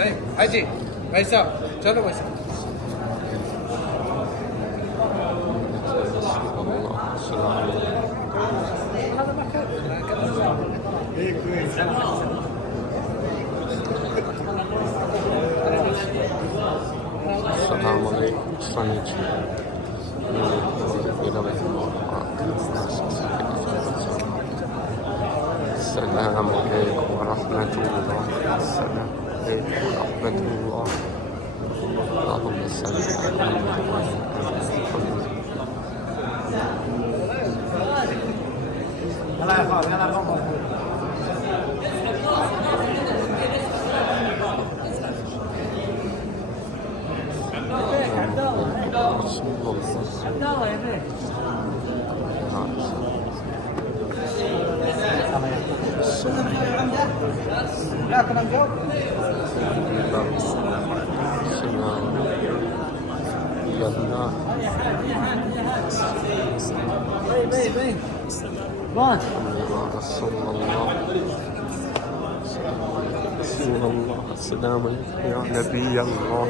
नहीं हाजी भाई साहब चलो भाई साहब السلام عليكم. السلام عليكم. السلام عليكم ورحمة الله. السلام عليكم ورحمة الله. اللهم صل على محمد. السلام عليكم يا نبي الله.